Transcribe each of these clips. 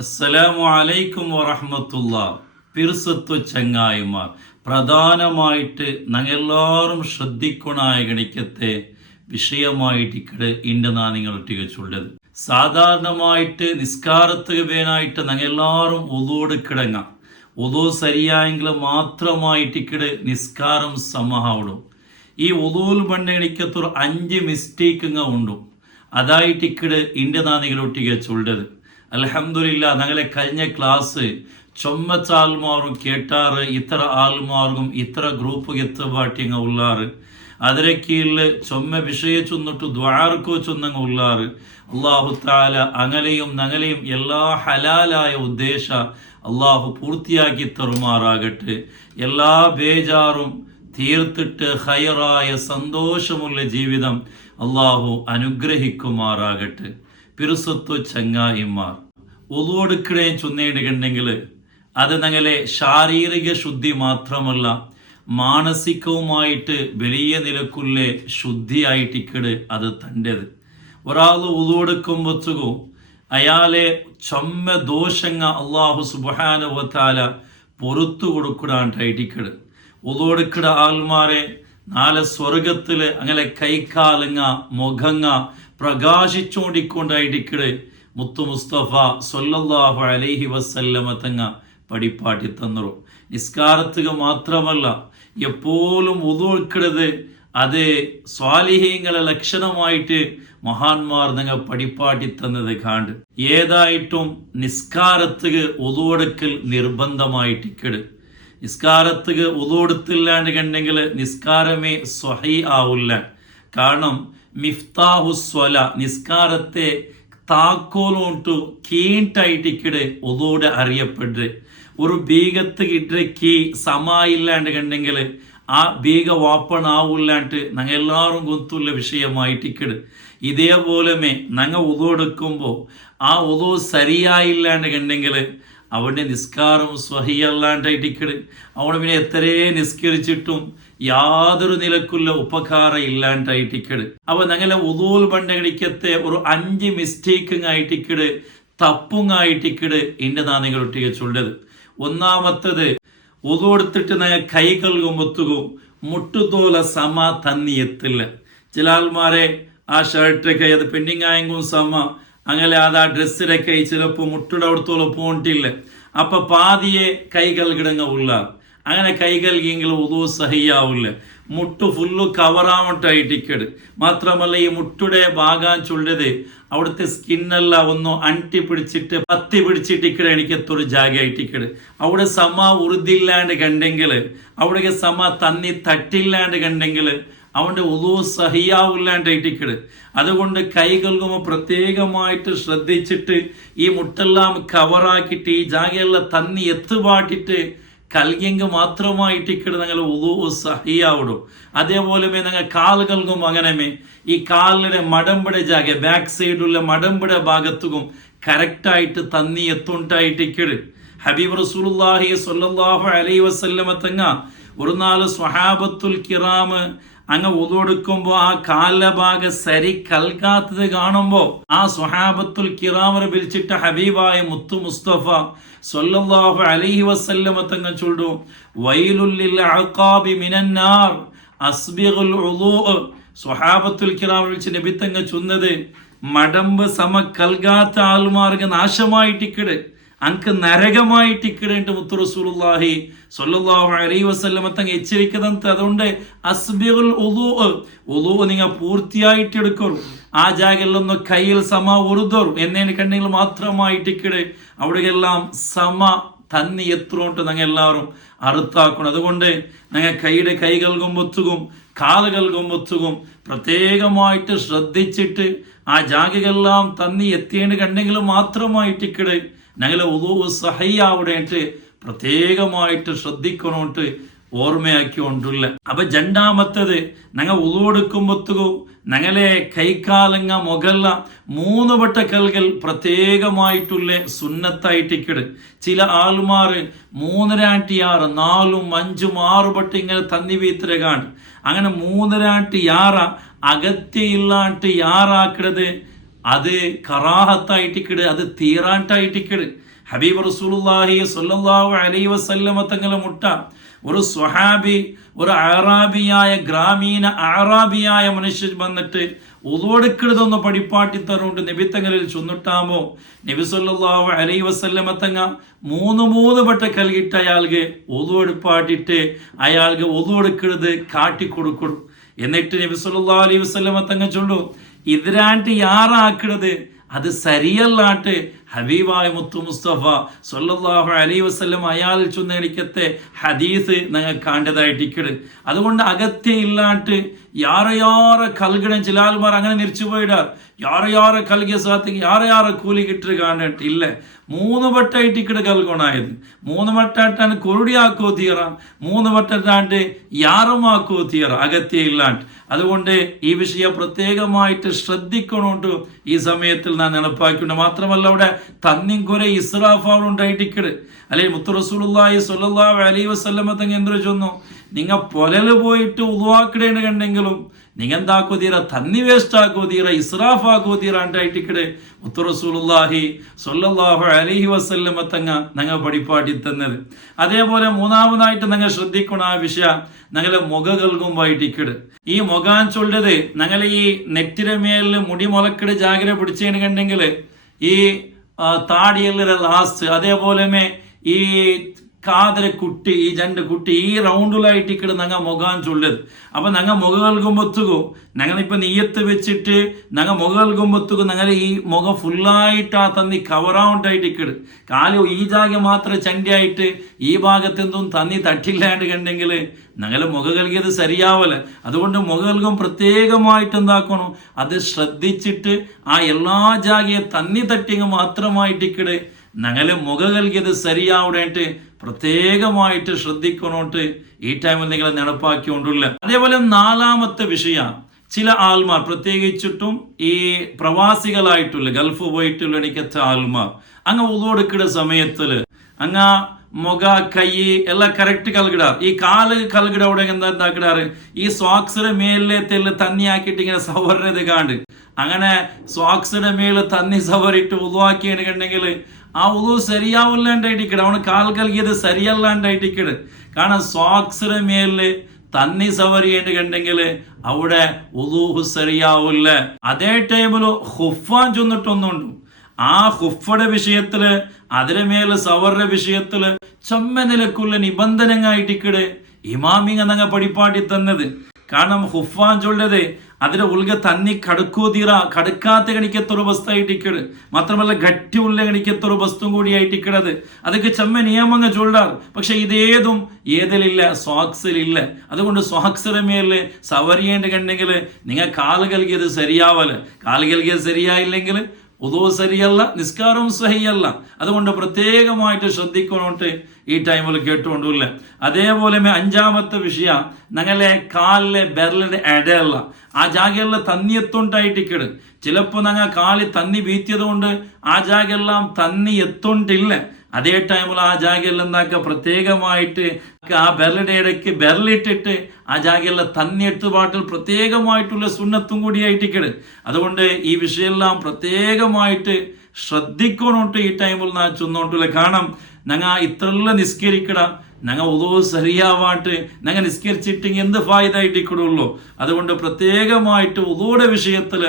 അസ്സലാമു അലൈക്കും വറഹ്മത്തുള്ള. പിർസത്വ ചങ്ങായിമാർ, പ്രധാനമായിട്ട് ഞങ്ങളെല്ലാവരും ശ്രദ്ധിക്കണായ ഗണിക്കത്തെ വിഷയമായിട്ടിക്കട് ഇൻ്റെ നാ നിങ്ങളൊട്ടിക ചൊല്ലത്. സാധാരണമായിട്ട് നിസ്കാരത്തുക വേനായിട്ട് ഞങ്ങളെല്ലാവരും ഒതോട് കിടങ്ങാം. ഒതോ സരിയായെങ്കിൽ മാത്രമായിട്ടിക്കട് നിസ്കാരം സമഹാവിടും. ഈ ഒതോൽ ബണ്ണിക്കത്തൊരു 5 മിസ്റ്റേക്കുങ്ങ ഉണ്ടു. അതായിട്ടിക്കട് ഇൻ്റെ നാ നിങ്ങളൊട്ടിക ചൊല്ലത്. അൽഹംദുലില്ലാ, ഞങ്ങളെ കഴിഞ്ഞ ക്ലാസ് ചൊമ്മച്ച ആൾമാറും കേട്ടാറ്, ഇത്ര ആൾമാർക്കും ഇത്ര ഗ്രൂപ്പ് എത്തുപാട്ടിങ്ങ ഉള്ളാറ്. അതിരെ കീഴിൽ ചൊമ്മ വിഷയ ചൊന്നിട്ട് ദ്വാർക്കോ ചൊന്നങ്ങ ഉള്ളാറ്. അള്ളാഹു താല അങ്ങനെയും ഞങ്ങളെയും എല്ലാ ഹലാലായ ഉദ്ദേശ അള്ളാഹു പൂർത്തിയാക്കി തരുമാറാകട്ടെ. എല്ലാ ബേജാറും തീർത്തിട്ട് ഹൈറായ സന്തോഷമുള്ള ജീവിതം അള്ളാഹു അനുഗ്രഹിക്കുമാറാകട്ടെ. പിറുസത്വ ചങ്ങായിമാർ, ഒതുവെടുക്കണേ ചൊന്നേടുകണ്ടെങ്കിൽ അത് ഞങ്ങളെ ശാരീരിക ശുദ്ധി മാത്രമല്ല, മാനസികവുമായിട്ട് വലിയ നിലക്കുള്ള ശുദ്ധിയായിട്ടിക്കട് അത് തൻ്റെത്. ഒരാൾ ഒതുവെടുക്കുമ്പോഴത്തേക്കും അയാളെ ചൊമ്മ ദോഷങ്ങ അള്ളാഹു സുബ്ഹാനഹു വ തആല പൊറത്തു കൊടുക്കുടാണ്ടായിട്ടിക്കട്. ഒതുവെടുക്കട ആൾമാരെ നാളെ സ്വർഗത്തില് അങ്ങനെ കൈക്കാലങ്ങ മുഖങ്ങ പ്രകാശിച്ചോണ്ടിക്കൊണ്ടായിട്ടിക്കട് മുത്തു മുസ്തഫ സ്വല്ലല്ലാഹു അലൈഹി വസല്ലമ തങ്ങ പടിപ്പാട്ടി തന്നറു. നിസ്കാരത്തുക മാത്രമല്ല, എപ്പോഴും ഉദുവെടുക്കരുത്. അത് സ്വാലിഹീങ്ങളെ ലക്ഷണമായിട്ട് മഹാന്മാർ നിങ്ങൾ പടിപ്പാട്ടി തന്നത് കാണ്ട്. ഏതായിട്ടും നിസ്കാരത്തുക ഉദുവെടുക്കൽ നിർബന്ധമായിട്ടിക്കട്. നിസ്കാരത്തുക ഉദുവെടുത്തില്ലാണ്ട് കണ്ടെങ്കിൽ നിസ്കാരമേ സ്വഹീ ആവില്ല. കാരണം മിഫ്താഹു സ്വല, നിസ്കാരത്തെ താക്കോലോട്ടു കീട്ടായിട്ടിക്കട് ഒതോടെ അറിയപ്പെടുക. ഒരു ബീഗത്ത് ഇട്ടെ കീ സമായില്ലാണ്ട് കണ്ടെങ്കിൽ ആ ബീഗ വാപ്പൺ ആവില്ലാണ്ട് ഞങ്ങൾ എല്ലാവരും ഗൊത്തുള്ള വിഷയമായിട്ടിക്കട്. ഇതേപോലെ ഞങ്ങൾ ഉദോടുക്കുമ്പോൾ ആ ഉദോ സരിയായില്ലാണ്ട് കണ്ടെങ്കിൽ അവൻ്റെ നിസ്കാരം സ്വഹിയല്ലാണ്ടായിട്ടിക്കട്. അവിടെ പിന്നെ എത്രയേ നിസ്കരിച്ചിട്ടും യാതൊരു നിലക്കുള്ള ഉപകാരം ഇല്ലാണ്ടായിട്ടിക്കട്. അപ്പോൾ ഞങ്ങളെ ഉദൂൽ ബണ്ടടിക്കത്തെ ഒരു 5 മിസ്റ്റേക്കുങ്ങായിട്ടിക്കട്, തപ്പുങ്ങായിട്ടിക്കട് ഇൻ്റെ നാനികൾ ഒട്ടിക ചൊല്ലത്. ഒന്നാമത്തത്, ഉദുവെടുത്തിട്ട് ഞങ്ങൾ കൈ കഴുകുമ്പത്തുകയും മുട്ടുതോല സമ തന്നി എത്തില്ല. ചില ആൾമാരെ ആ ഷർട്ട് കൈ അത് പെൻഡിങ് ആയെങ്കും സമ അങ്ങനെ അത് ആ ഡ്രസ്സിലെ കൈ ചിലപ്പോൾ മുട്ടുടെ അവിടത്തോളം പോണ്ടില്ല. അപ്പൊ പാതിയെ കൈ കൽകിടങ്ങ ഉള്ള അങ്ങനെ കൈ കൽകിയെങ്കിൽ ഉദു സഹിയാവില്ല. മുട്ടു ഫുള്ളു കവറാമട്ടായിട്ടിക്കട്. മാത്രമല്ല ഈ മുട്ടുടെ ഭാഗം ചൊല്ലത് അവിടുത്തെ സ്കിന്നെല്ലാം ഒന്ന് അണ്ടി പിടിച്ചിട്ട് പത്തി പിടിച്ചിട്ടിക്കട് എനിക്കത്തൊരു ജാഗയായിട്ടിക്കട്. അവിടെ സമ ഉറുതില്ലാണ്ട് കണ്ടെങ്കിൽ, അവിടെ സമ തന്നി തട്ടില്ലാണ്ട് കണ്ടെങ്കിൽ അവൻ്റെ ഉദു സഹിയാവില്ലാണ്ടായിട്ടിക്കട്. അതുകൊണ്ട് കൈ കഴുകുമ്പോൾ പ്രത്യേകമായിട്ട് ശ്രദ്ധിച്ചിട്ട് ഈ മുട്ടെല്ലാം കവറാക്കിയിട്ട് ഈ ജാഗയെല്ലാം തന്നി എത്തുപാട്ടിട്ട് കൽകിയെങ്കിൽ മാത്രമായിട്ടിക്കട് ഞങ്ങൾ ഉദു സഹിയാവിടും. അതേപോലെ ഞങ്ങൾ കാൽ കൽകും അങ്ങനെ ഈ കാലിൻ്റെ മടമ്പടെ ജാഗ ബാക്ക് സൈഡുള്ള മടമ്പടെ ഭാഗത്തും കറക്റ്റായിട്ട് തന്നി എത്തുണ്ടായിട്ടിക്കട്. ഹബീബ് റസൂലുള്ളാഹി സ്വല്ലല്ലാഹു അലൈഹി വസല്ലമ തങ്ങ ഒരു നാല് സ്വഹാബത്തുൽ കിറാമ് അങ്ങ് ഉദുവെടുക്കുമ്പോൾ ആ കാലഭാഗ സരി കൽക്കാത്തത് കാണുമ്പോൾ ആ സ്വഹാബത്തുൽ കിറാമനെ വിളിച്ചിട്ട് ഹബീബായ മുത്തു മുസ്തഫ സ്വല്ലല്ലാഹു അലൈഹി വസല്ലമ തങ്ങൾ ചൊല്ലും, വൈലുൽ ലിൽ അഖാബി മിനന്നാർ അസ്ബിഗുൽ ഉളൂ. സ്വഹാബത്തുൽ കിറാം വിളിച്ച് നബി തങ്ങൾ ചൊന്നത്, മടമ്പ് സമ കൽകാത്ത ആൾമാർക്ക് നാശമായിട്ടിക്കട്, അങ്ക് നരകമായിട്ടിക്കടേണ്ട മുത്തു റസൂലുള്ളാഹി സ്വല്ലല്ലാഹു അലൈഹി വസല്ലമ തങ്ങൾ എച്ചരിക്കದಂತೆ. അതുകൊണ്ട് അസ്ബിഗുൽ ഉളൂ നിങ്ങൾ പൂർത്തിയായിട്ട് എടുക്കൂ. ആ ജാഗയിലൊന്ന് കയ്യിൽ സമ ഉറുതോറും എന്നേന് കണ്ണിൽ മാത്രമായിട്ടിക്കട് അവിടെയെല്ലാം സമ തന്നി എത്രോണ്ട് ഞങ്ങൾ എല്ലാവരും അറുത്താക്കണം. അതുകൊണ്ട് ഞങ്ങൾ കൈയുടെ കൈ കൽകുമ്പൊത്തുകും കാല് കൽകുമ്പൊത്തുകും പ്രത്യേകമായിട്ട് ശ്രദ്ധിച്ചിട്ട് ആ ജാഗകളെല്ലാം തന്നി എത്തിയേണ്ട കണ്ടെങ്കിൽ മാത്രമായിട്ടിക്കട് ഞങ്ങളെ ഉദു സഹിയാവിടേട്ട് പ്രത്യേകമായിട്ട് ശ്രദ്ധിക്കണോട്ട് ഓർമ്മയാക്കി കൊണ്ടുള്ള. അപ്പൊ രണ്ടാമത്തത്, ഞങ്ങൾ ഉദുവെടുക്കുമ്പത്തുകയും ഞങ്ങളെ കൈക്കാലങ്ങ മുകല്ല 3 വട്ട കൽകൾ പ്രത്യേകമായിട്ടുള്ള സുന്നത്തായിട്ടിക്കട്. ചില ആൾമാർ 3-6, 4, 5, 6 വട്ടം ഇങ്ങനെ തന്നി വീത്തരകാണ്. അങ്ങനെ 3-6 അകത്യയില്ലാണ്ട് യാറാക്കണത് അത് കറാഹത്തായിട്ടിക്കട്, അത് തീറാട്ടായിട്ടിക്കട്. ഹബീബ് റസൂലുള്ളാഹി സ്വല്ലല്ലാഹു അലൈഹി വസല്ലമ തങ്ങളെ മുട്ട ഒരു സ്വഹാബി, ഒരു അറാബിയായ ഗ്രാമീണ അറാബിയായ മനുഷ്യൻ വന്നിട്ട് ഉദോടുക്കരുതൊന്ന് പഠിപ്പാട്ടി തറുകൊണ്ട് നബി തങ്ങളിൽ ചൊന്നിട്ടാമോ നബി സല്ലല്ലാഹു അലൈഹി വസല്ലമ തങ്ങ മൂന്ന് വട്ട കൽകിട്ട് അയാൾക്ക് ഒതുവെടുപ്പാട്ടിട്ട് അയാൾക്ക് ഒതുവെടുക്കരുത് കാട്ടിക്കൊടുക്കും. എന്നിട്ട് നബി സല്ലല്ലാഹു അലൈഹി വസല്ലമ തങ്ങ ചൊല്ലു, ഇതിരാണ്ട് യാറാക്കരുത്, അത് സരിയല്ലാട്ട് ഹബീബായ മുത്തു മുസ്തഫ സ്വല്ലല്ലാഹു അലൈഹി വസല്ലം അയാളിൽ ചൊന്നടിക്കത്തെ ഹദീസ് ഞങ്ങൾ കണ്ടതായിട്ടിക്കട്. അതുകൊണ്ട് അകത്യയില്ലാട്ട് യാറെ കൽകിടം ചില ആൾമാർ അങ്ങനെ നിരിച്ചു പോയിടാർ. യാറെ കൽകിയ സാത്തേക്ക് യാറെ കൂലി കിട്ടു കാണിട്ട് ഇല്ല. 3 വട്ടായിട്ടിക്കട് കൽകൊണായത്. 3 വട്ടാട്ടാണ് കൊരുടിയാക്കോ തീറ, 3 വട്ടാണ്ട് യാറുമാക്കോ തീറ അകത്യയില്ലാണ്ട്. അതുകൊണ്ട് ഈ വിഷയം പ്രത്യേകമായിട്ട് ശ്രദ്ധിക്കണോണ്ട് ഈ സമയത്തിൽ ഞാൻ നടപ്പാക്കിയുണ്ട്. മാത്രമല്ല അവിടെ തന്നിയും കുറെ ഇസ്രാഫാവ് ഉണ്ടായിട്ടിക്കട്. അല്ലെ മുത്തു റസൂലുള്ളാഹി സ്വല്ലല്ലാഹു അലൈഹി വസല്ലമ തങ്ങൾ എന്തൊരു ചൊന്നു, നിങ്ങൾ പൊലല് പോയിട്ട് ഉദുവാക്കിടേണ്ട കണ്ടെങ്കിലും നിങ്ങൾ എന്താക്കോ തീര, തന്നി വേസ്റ്റ് ആക്കോ തീര, ഇസ്രാഫ് ആക്കോ തീര ഉണ്ടായിട്ടിക്കട്. മുത്തു റസൂലുള്ളാഹി സ്വല്ലല്ലാഹു അലൈഹി വസല്ലമ തങ്ങൾ ഞങ്ങൾ പഠിപ്പാട്ടി തന്നത്. അതേപോലെ മൂന്നാമതായിട്ട് ഞങ്ങൾ ശ്രദ്ധിക്കണം ആ വിഷയം ഞങ്ങളെ മുഖ കൽകുമ്പായിട്ടിക്കട്. ഈ മുഖാൻ ചൊല്ലത് ഞങ്ങൾ ഈ നെറ്റിര മേലിൽ മുടി മുളക്കിട് ജാഗ്രത പിടിച്ചേണ്ടെങ്കിൽ ഈ താടിയെല്ലാം ലാസ്റ്റ്, അതേപോലെ ഈ കാതര കുട്ടി, ഈ 2 കുട്ടി ഈ റൗണ്ടിലായിട്ടിക്കട് ഞങ്ങൾ മുഖാൻ ചൊല്ലത്. അപ്പൊ ഞങ്ങൾ മുഖ കൽകുമ്പത്തുക്കും ഞങ്ങളിപ്പോ നെയ്യത്ത് വെച്ചിട്ട് ഞങ്ങൾ മുഖ കൽകുമ്പത്തുക്കും ഞങ്ങൾ ഈ മുഖം ഫുള്ളായിട്ട് ആ തന്നി കവറാവുണ്ടായിട്ടിക്കട്. കാലം ഈ ജാഗ മാത്രം ചണ്ടിയായിട്ട് ഈ ഭാഗത്തെന്തും തന്നി തട്ടില്ലാണ്ട് കണ്ടെങ്കിൽ ഞങ്ങൾ മുഖ കൽകിയത് ശരിയാവല. അതുകൊണ്ട് മുഖ കൽകും പ്രത്യേകമായിട്ട് എന്താക്കണം, അത് ശ്രദ്ധിച്ചിട്ട് ആ എല്ലാ ജാഗയെ തന്നി തട്ടിങ്ങ് മാത്രമായിട്ടിക്കട് ഞങ്ങള് മുഖ കൽകിയത് ശരിയാവിടേട്ട് പ്രത്യേകമായിട്ട് ശ്രദ്ധിക്കണോട്ട് ഈ ടൈമിൽ നിങ്ങൾ നടപ്പാക്കിക്കൊണ്ടില്ല. അതേപോലെ 4ാമത്തെ വിഷയം, ചില ആൾമാർ പ്രത്യേകിച്ചിട്ടും ഈ പ്രവാസികളായിട്ടുള്ള ഗൾഫ് പോയിട്ടുള്ള എനിക്കത്തെ ആൾമാർ അങ്ങ് ഉദോടുക്കിട സമയത്തില് അങ്ങ് മുഖ കൈ എല്ലാം കറക്റ്റ് കൽകിടാറ്. ഈ കാല് കൽകിട അവിടെ എന്താക്കിടാറ്, ഈ സോക്സിന്റെ മേലിലെ തെല്ല് തന്നി ആക്കിയിട്ട് ഇങ്ങനെ സവറിനത് കാണ്ട് അങ്ങനെ സോക്സിന്റെ മേല് തന്നി സവറിട്ട് ഉദുവാക്കിയിട്ടുണ്ടെങ്കിൽ ആ ഉദു ശരിയാവില്ലാണ്ടായിട്ടിക്കട്. അവന് കാൽ കൽകിയത് ശരിയല്ലാണ്ടായിട്ടിക്കട്. കാരണം സോക്സിന്റെ മേലില് തന്നി സവറിയേണ്ടെങ്കിൽ അവിടെ ഉദൂഹ് ശരിയാവില്ല. അതേ ടൈമില് ഹുഫാൻ ചൊന്നിട്ടൊന്നുണ്ട്. ആ ഹുഫയുടെ വിഷയത്തില് അതിന് മേല് സവറിന്റെ വിഷയത്തില് ചമ്മ നിലക്കുള്ള നിബന്ധനങ്ങായിട്ടിക്കട് ഇമാമിങ് എന്നങ്ങ പഠിപ്പാട്ടി തന്നത്. കാരണം ഹുഫാൻ ചൊല്ലത് അതിലെ ഉൾഗ തന്നി കടുക്കോ തീറ, കടുക്കാത്ത കണിക്കത്തൊരു വസ്തുവായിട്ടിക്കട്. മാത്രമല്ല ഗട്ടി ഉള്ള കണിക്കത്തൊരു വസ്തു കൂടിയായിട്ടിക്കടത്. അതൊക്കെ ചെമ്മ നിയമങ്ങ ചൊല്ലാർ. പക്ഷെ ഇതേതും ഏതിലില്ല, സോക്സിലില്ല. അതുകൊണ്ട് സോക്സിന്റെ മേല് സവറിയേണ്ട കണ്ടെങ്കിൽ നിങ്ങൾ കാല് കൽകിയത് ശരിയാവല്. കാല് കൽകിയത് ശരിയായില്ലെങ്കിൽ ഉദു ശരിയല്ല, നിസ്കാരവും സഹിയല്ല. അതുകൊണ്ട് പ്രത്യേകമായിട്ട് ശ്രദ്ധിക്കണോട്ട് ഈ ടൈമിൽ കേട്ടുകൊണ്ടില്ല. അതേപോലെ 5ാമത്തെ വിഷയം, ഞങ്ങളെ കാലിലെ ബെരലിന്റെ ഇടയല്ല ആ ജാഗയെല്ലാം തന്നി എത്തുണ്ടായിട്ടിക്കട്. ചിലപ്പോ ഞങ്ങൾ കാലിൽ തന്നി വീത്തിയത് കൊണ്ട് ആ ജാഗെല്ലാം തന്നി എത്തുണ്ടില്ല. അതേ ടൈമിൽ ആ ജാഗയെല്ലാം എന്താക്കുക, പ്രത്യേകമായിട്ട് ആ ബെരലിന്റെ ഇടയ്ക്ക് ബെരലിട്ടിട്ട് ആ ജാഗയെല്ലാം തന്നി എടുത്ത് പാട്ടിൽ പ്രത്യേകമായിട്ടുള്ള സുന്നത്തും കൂടിയായിട്ടിക്കട്. അതുകൊണ്ട് ഈ വിഷയമെല്ലാം പ്രത്യേകമായിട്ട് ശ്രദ്ധിക്കണോട്ട് ഈ ടൈമിൽ ഞാൻ ചൊന്നോട്ടില്ല. കാരണം ഞങ്ങൾ ഇത്രയെല്ലാം നിസ്കരിക്കട, ഞങ്ങൾ ഉദു ശരിയാവാട്ട് ഞങ്ങൾ നിസ്കരിച്ചിട്ടെങ്കിൽ എന്ത് ഫായിദായിട്ടിക്കടുള്ളൂ. അതുകൊണ്ട് പ്രത്യേകമായിട്ട് ഉദുയുടെ വിഷയത്തിൽ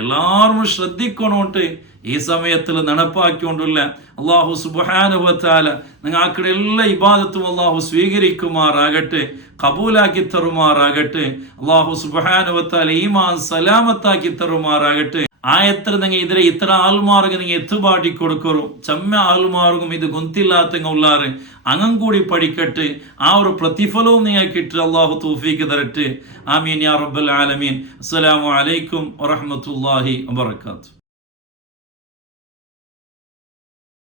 എല്ലാവരും ശ്രദ്ധിക്കണോട്ട് ഈ സമയത്തിൽ നടപ്പാക്കിക്കൊണ്ടില്ല. അള്ളാഹു സുബ്ഹാനഹു വ തആല ഞങ്ങളുടെ എല്ലാ ഇബാദത്തും അള്ളാഹു സ്വീകരിക്കുമാറാകട്ടെ, കബൂലാക്കി തരുമാറാകട്ടെ. അള്ളാഹു സുബ്ഹാനഹു വ തആല ഈമാൻ സലാമത്താക്കി തരുമാറാകട്ടെ. ആയത്ര നിങ്ങൾ ഇതിലെ ഇത്ര ആൾമാർക്ക് നിങ്ങൾ എത്തുപാട്ടി കൊടുക്കറും ചെമ്മ ആൾമാർക്കും ഇത് ഗൊന്തില്ലാത്ത ഉള്ളാറ് അങ്ങം കൂടി പഠിക്കട്ടെ. ആ ഒരു പ്രതിഫലവും നിങ്ങൾക്ക് കിട്ടും. അള്ളാഹു തൗഫീഖ് തരട്ടെ. ആമീൻ യാ റബ്ബൽ ആലമീൻ. അസ്സലാമു അലൈക്കും വറഹ്മത്തുള്ളാഹി വബറകാതുഹു.